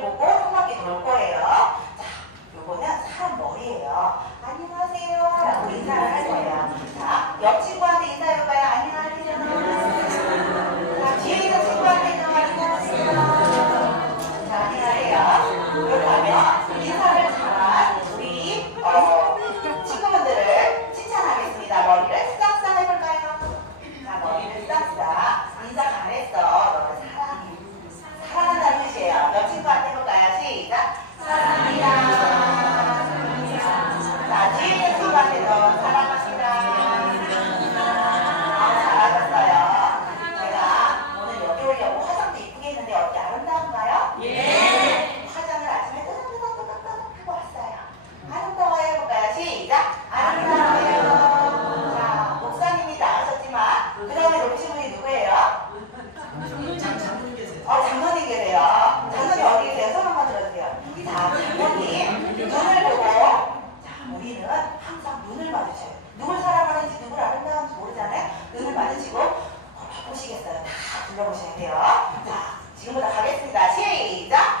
보고 한 바퀴 돌 거예요. 들어보셔야 돼요. 자, 지금부터 가겠습니다. 시작!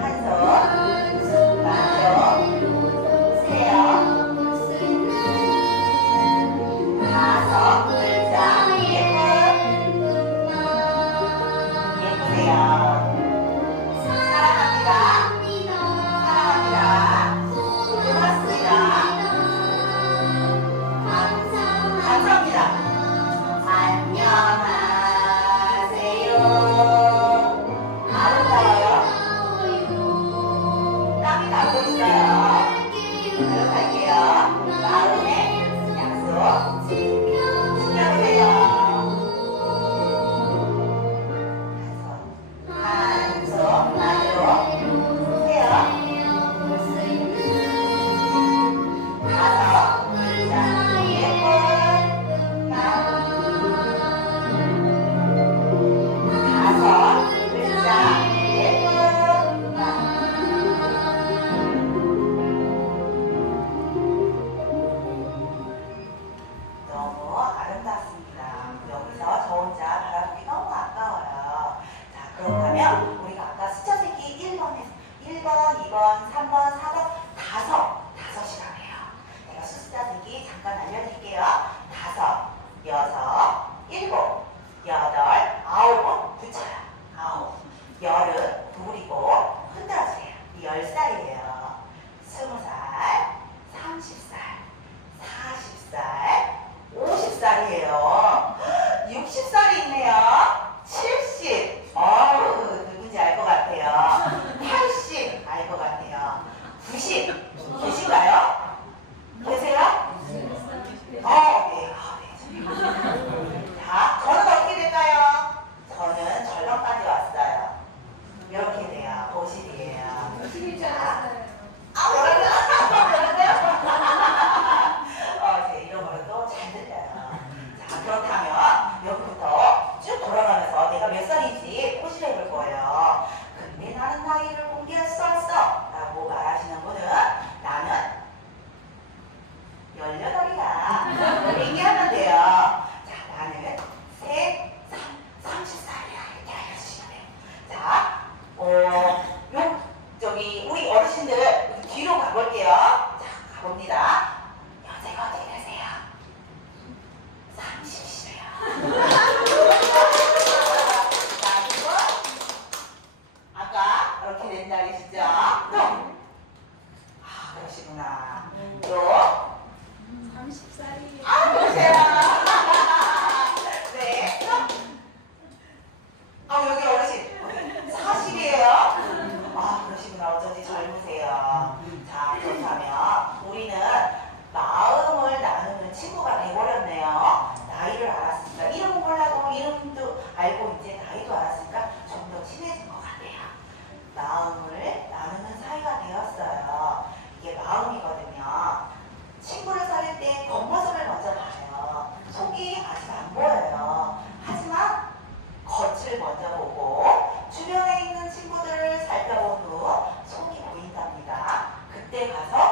看什？ 것 같아요. 90 계신가요? 가서